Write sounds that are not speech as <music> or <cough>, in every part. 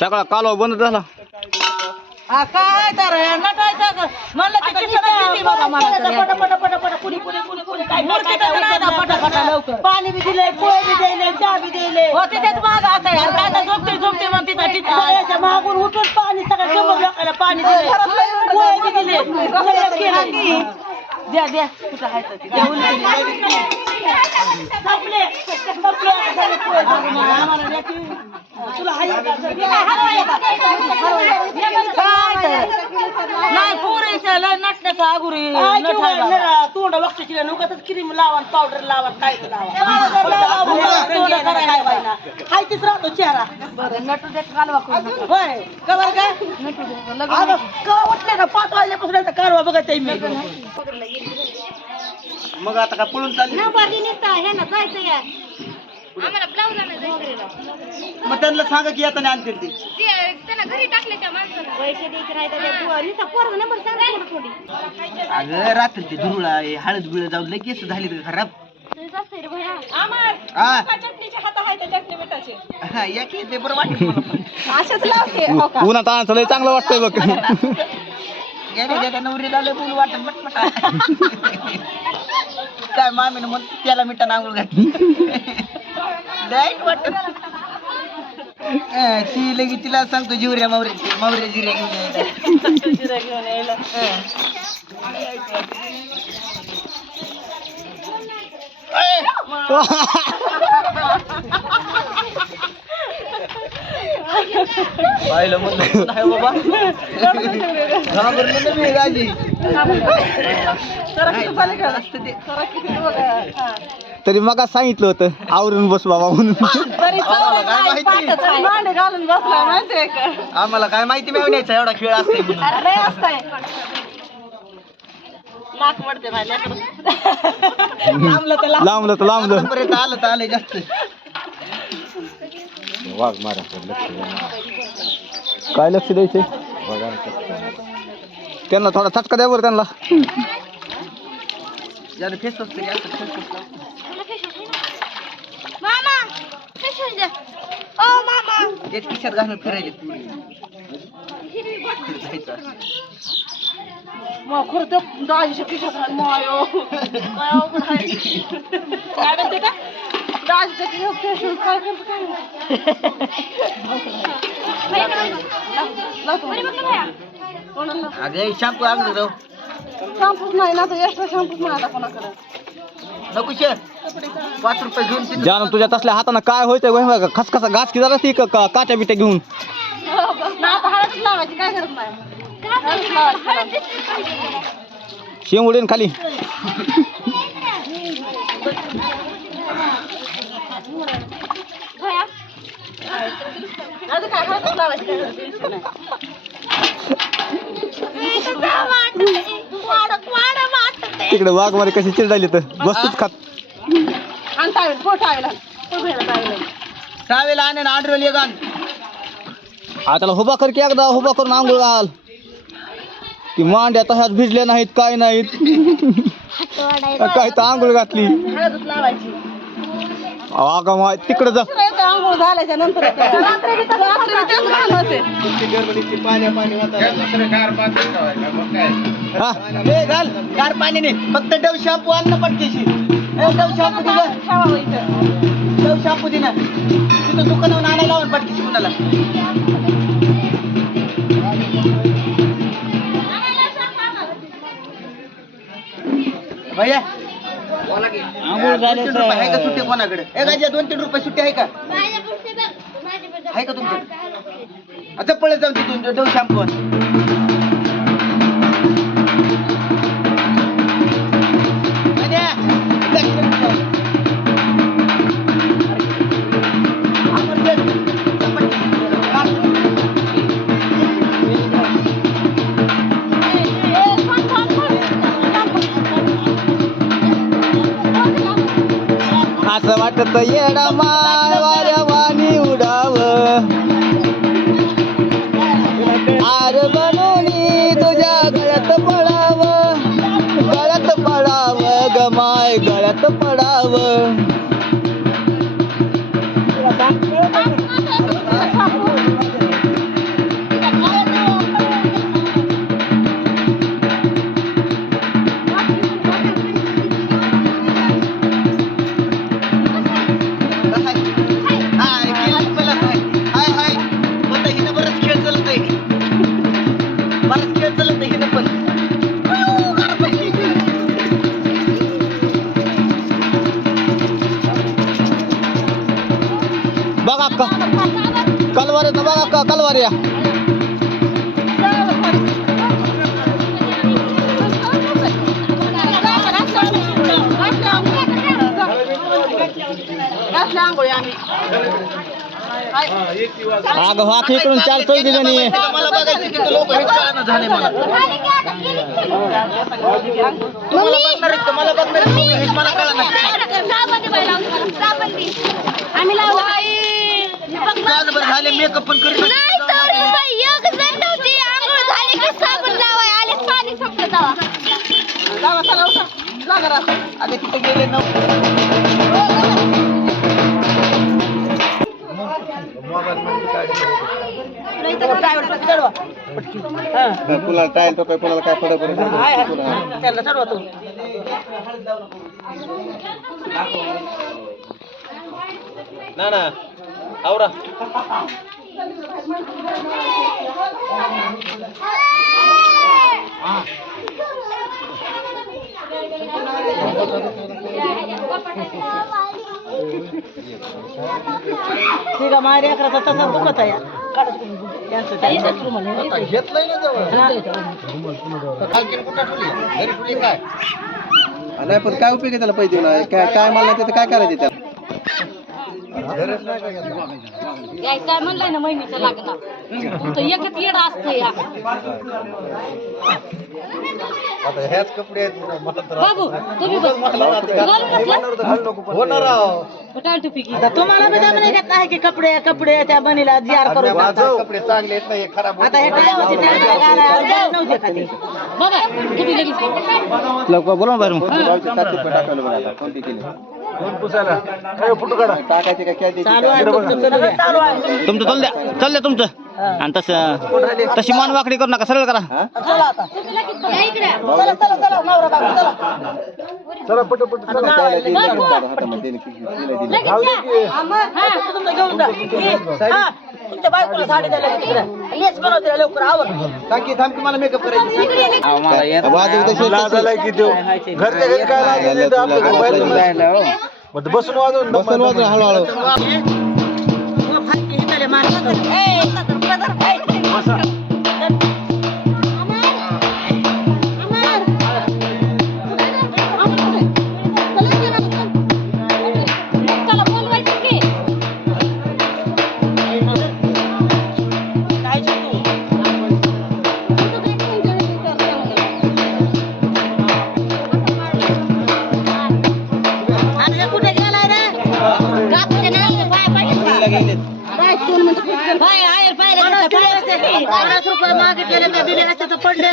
सगळा कालवा बंद झाला. हा, काय तर नटायचं बघा मला मूर्ती नाही ना, लवकर. पाणी बी दिले पोहे बी दिले चहा बी दिले हो तिथेच मागं आता. काय झोपते झोपते मग तिथं तिथं. सगळ्याच्या मागून उठून पाणी सगळ्या शंभर लोकांना पाणी दिले पोहे बी दिले सगळं केलं. द्या द्या कुठं आहे तर ते. की. तुला हाय? काय? नाही लय नटण्याचं आगुरी न- तोंड बघतो नुकतच क्रीम लावा पावडर लावा काय ते लावा. हाय तीच राहतो चेहरा. बरं नटू दे कालवा. होय कवर काय का उठले का पाच वाजल्यापासून कारवा बघत आहे मी. मग आता काय पळून चालली? आम्हाला ब्लाऊज आणायचं आहे. मग त्यांना सांगा की आता आणतील ते. ते त्यांना घरी टाकले त्या माणसाला. पैसे द्यायचे पोरगा नंबर सांगा थोडं थोडी. अगं रात्री ते धुरुळा आहे, हळद बिळद जाऊन लय केस झाली तर खराब. भया हा लय चांगलं वाटतंय बघ. नवरीला लय बोलू वाटत मटमटा <laughs> काय मामीनं मग त्याला मिठानं आंघोळ घातली. लाइट वाटत ती लगेच तिला सांगतो जिवऱ्या मावऱ्या मावऱ्या जिऱ्या घेऊन यायला हा. पाहिलं म्हणलं बाबा. घाबरलो मी नाही, असतं ते. तरी मग सांगितलं होतं आवरून बस बाबा म्हणून. आम्हाला काय माहिती? मांडी घालून बसला माहितीये का? आम्हाला काय माहिती मिळवण्याचा एवढा खेळ असते म्हणून. लय असतंय. लाख पडते माझ्या लांबलं तर लांब. लांबलं तर लांबलं. आतापर्यंत आलं तर आलं जास्त. वाघ मारा काय लक्ष द्यायचे त्यांना थोडा चटका द्या बरं त्यांना. ज्याला फेस असते असं face wash लावतो. मामा कशी द्या ओ मामा एक टी शर्ट घालून फिरायचे पुरी. जायचं असं. मग खरं ते दाजीच्या खिशात आहे, मायो. काय अवघड आहे. काय म्हणते का? दाजीच्या खिशात केशव काय करतो काय माहिती. लावतो. कोणाला? अगं शॅम्पू आणलं राव शॅम्पूच नाही ना तर एक्स्ट्रा शॅम्पूच नाही आता कोणाकडे नको शे पाच रुपये घेऊन तुझ्या तसल्या हातानं काय होतंय खसखसा घास की जरा ती का- का- काच्या बिट्या घेऊन. शेंग उडेन खाली. तिकडे वाघ मारे कशी चिरडाली तर बसतोच खात आणि टावेल फोटो टावेल तो भेटला टावेल सावेला आणेन आंड्रोल आण आता त्याला हुबा कर की एकदा हुबा करून आंघोळ घाल. ती मांड्या तशाच भिजल्या नाहीत काय नाहीत. काय तर आंघोळ घातली. अगं माय तिकडे जा. आंघोळ नंतर. हा. ए घाल गार पाण्याने फक्त डव शॅम्पू पटकेशी. डव शॅम्पू शॅम्पू दे ना तिथं दुकानावर आणायला लावून पटकेशी कुणाला. भैया आंघोळ झाले आहे का सुट्टी कोणाकडे? ए गाजी दोन तीन रुपये सुट्टी आहे का? आहे का तुमच्याकडे आता पळत जाऊन तिथून डव शॅम्पू आण. असं वाटत अक्का कलवार या घातल्या आंघोळी आम्ही अगं हा इकडून चार चौघी जणी मला बघायचं लोक झाले मला तुम्हाला बघणार आहेत का? मला बघणार आहेत लोकं हेच मला कळानं आम्ही तासभर झाले. मेकअप पण करीत नाही. नाही तर बाई, एक जण नव्हती आंघोळ झाली की साबण लावाय आले पाणी संपलं तेव्हा. जागा चला उठा. जा घरात अगं तिथे गेले नव्हते कुणाला टाईल तो काय कुणाला काय फरक पडत त्याला चढवा तू. ना ना आवरा. तिला मारे अकराचा तसा दुखत आहे. त्यांचं त्यांचं आहे. घेतलंय ना जवळ. आणखीन कुठं ठेवली? घरी ठेवली काय? नाही पण काय उपयोग आहे त्याला पैसे देऊन? काय काय मला नाही तर काय करायचं त्याला? काय काय म्हणलंय ना महिन्याचं लागणार एकच येडा असतं या. आता ह्याच कपडे आहेत बाबू तुम्ही बस. होणार राव कुठं टुपी की आता तुम्हाला बी दम नाही की कपडे कपडे त्या बनीला जियार करू कपडे चांगले आहेत नाही खराब आता हे टाळावरचे टाळायला नव्हते का ते? बघा तुम्ही लगेच लवकर बोला बाहेर टाकायचे काय काय तुमचं चालू आहे. चालू आहे. तुमचं चाल द्या. चाल द्या तुमचं. आणि तसं तशी मान वाकडी करू नका सरळ करा. चला आता. चला चला चला नवरा बाबू चला. लगेच या. हा. तुमचं घेऊन जा. ये. हा. तुमच्या बायकोला साडी द्यायला तिकडे लेस बनवते तिला लवकर आवर टाकी थांब की मला मेकअप करायचं. घरच्या घरी काय बसून वाजवून बसून वाजवून हळूहळू. फाटकी हिताले मार चला बाय तू म्हणजे बाय आहे पाय पन्नास रुपये मागितलेले मी दिले असते तर पडले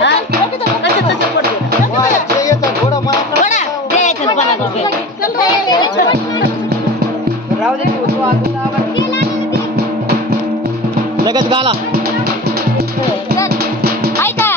हा? कसे कसे पडले बडा द्यायचं पन्नास रुपये लगेच घाला ऐका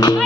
Bye.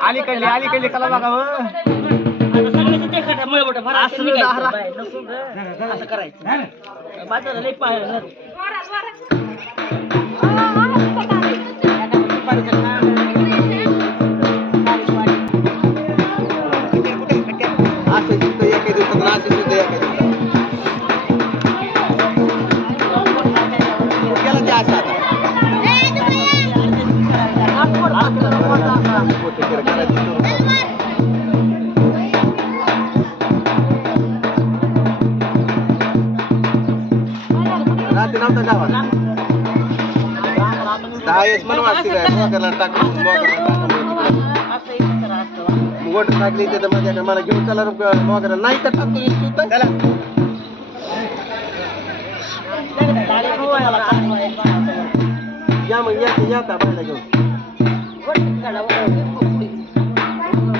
आली कडली आली कडली कला बघा हो. असं करायचं. बाजाराला लई पाहिलं असं सुद्धा एका दिवसात आणि असं सुद्धा एका मोटर टाकली तिथं माझ्याकडे मला घेऊन चला रे नाही तर टाकतो वीस चला. या मग या या बायला घेऊन.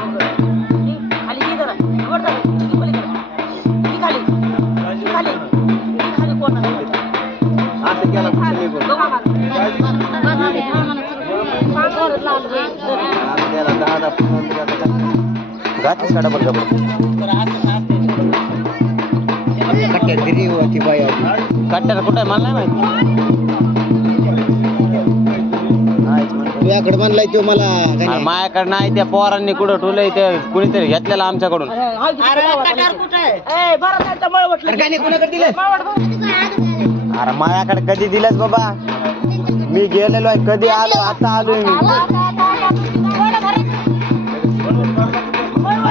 खाली घे जरा वर जा. घे पलीकडे. घे खाली. घे खाली. घे खाली कोणाला. असं केला कुठं निघून आता त्याला दहा दहा पंधरा मिनिटं आता काय. घातलीस का डबल डबल कट्ट्यात दिली होती बाई कट्ट्याला कुठं मला नाही माहिती तुझ्याकडे म्हणलाय तो मला माझ्याकडे नाही त्या पोरांनी कुठं ठेवलंय ते कुणीतरी घेतलेलं आमच्याकडून. अरे कटार कुठं आहे? ए बरं नाही तर मळवटलं कुणाकडे दिले अरे माझ्याकडे कधी दिलंस बाबा? मी गेलेलो आहे कधी आलो आता आलोय मी.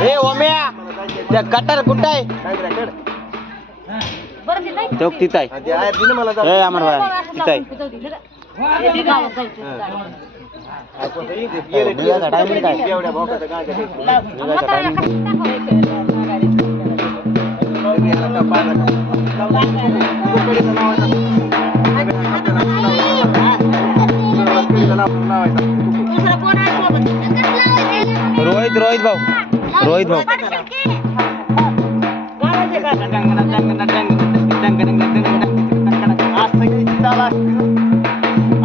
ए ओम्या त्या कटर कुठं आहे? तो तिथं आहे. ए अमर भाई तिथं आहे. निघायचा टायमिंग काय एवढ्या भावाचं गांजा रोहित रोहित भाऊ. रोहित भाऊ. गावाचे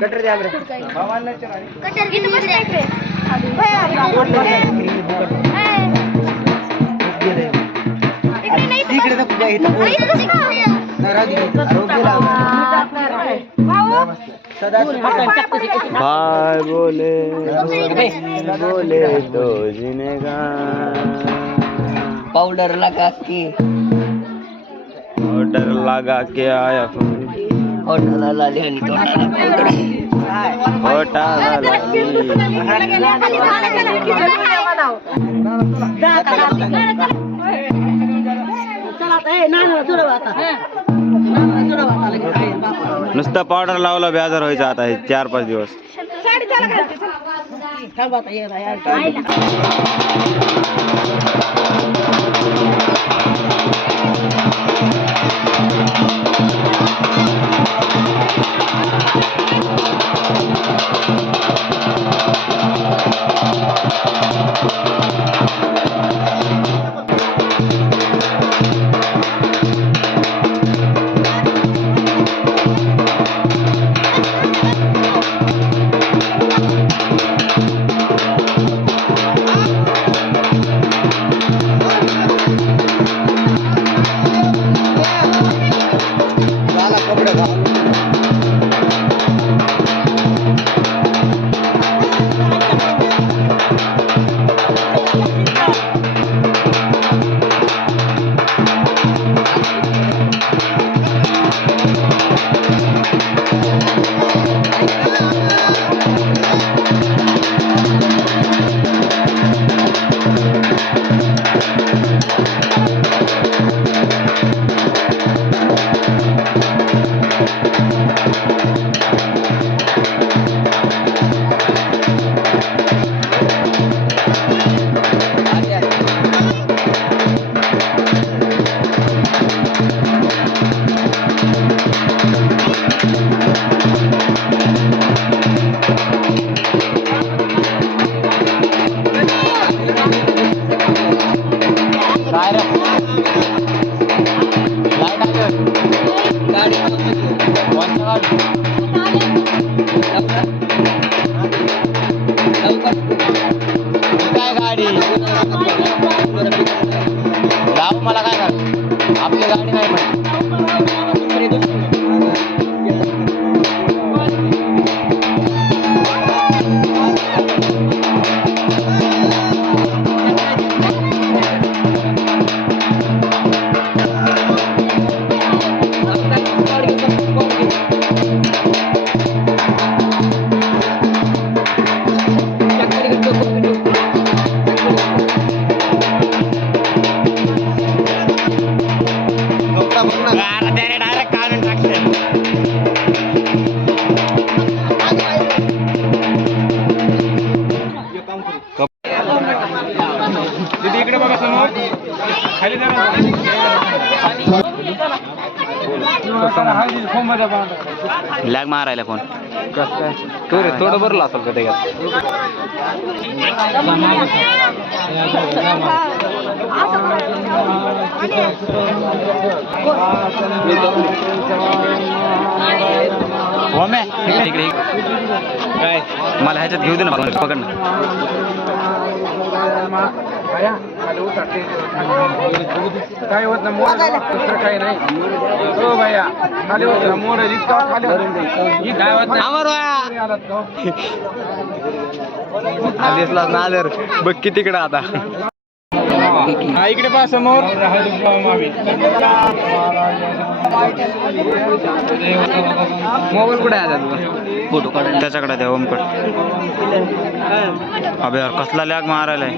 कटर द्या बरं. तिकडे नको जा, इथं बोल. नाही, राहू दे. आरोग्य लाव. सदा भाई बोले बोले तो जिनेगा पावडर लगा के ऑर्डर लगा के आया आणि तोंडाला बापाला. नुसतं पावडर लावला बेजार व्हायचं आता हे चार पाच दिवस साडी चला घालते चला. थांब मारायला फोन थोडं भरलं असेल का त्याच्यात? ओमे इकडे इकडे. काय? मला ह्याच्यात घेऊ दे ना पकड ना. काय होत ना मोर दुसरं काही नाही. हो भैया खाली होत ना मोर इतका खाली होत का हो? बघ की तिकडं आता. हा इकडे पहा समोर. मोबाईल कुठे आहे तुझा फोटो काढ त्याच्याकडे द्या ओमकड अबे यार कसला लॅग मारायलाय.